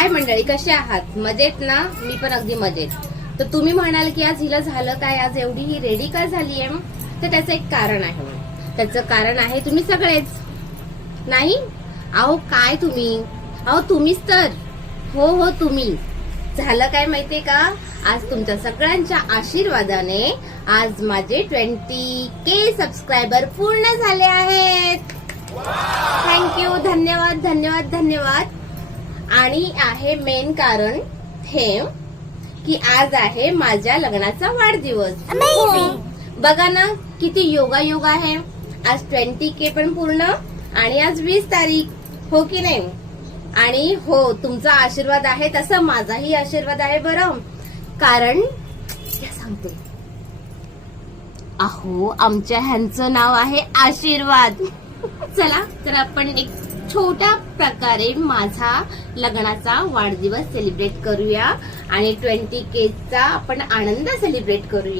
हाय मंडळी, कसे आहात? मजेत ना? मी पण अगदी मजेत. तर तुम्ही म्हणाल की आज हिला झालं काय, आज एवढी ही रेडी का झाली आहे? तर त्याचं एक कारण आहे. त्याचं कारण आहे तुम्ही सगळेच. नाही अहो काय तुम्ही, अहो तुम्हीच तर, हो तुम्ही. झालं काय माहितीये का, आज तुमच्या सगळ्यांच्या आशीर्वादाने आज माझे 20K सबस्क्रायबर पूर्ण झाले आहेत. थँक्यू, धन्यवाद धन्यवाद धन्यवाद. आणि आहे मेन कारण हे की आज आहे माझ्या लग्नाचा वाढदिवस. बघा ना किती योगायोग आहे. आज 20K पण पूर्ण आणि आज 20 तारीख, हो की नाही? आणि हो, तुमचा आशीर्वाद आहे तसा माझाही आशीर्वाद आहे बरं. कारण सांगते, अहो आमच्या ह्यांचं नाव आहे आशीर्वाद. चला तर आपण एक छोट्या प्रकारे माझा लग्नाचा वाढदिवस सेलिब्रेट करूया आणि 20K चा आपण आनंद सेलिब्रेट करूया.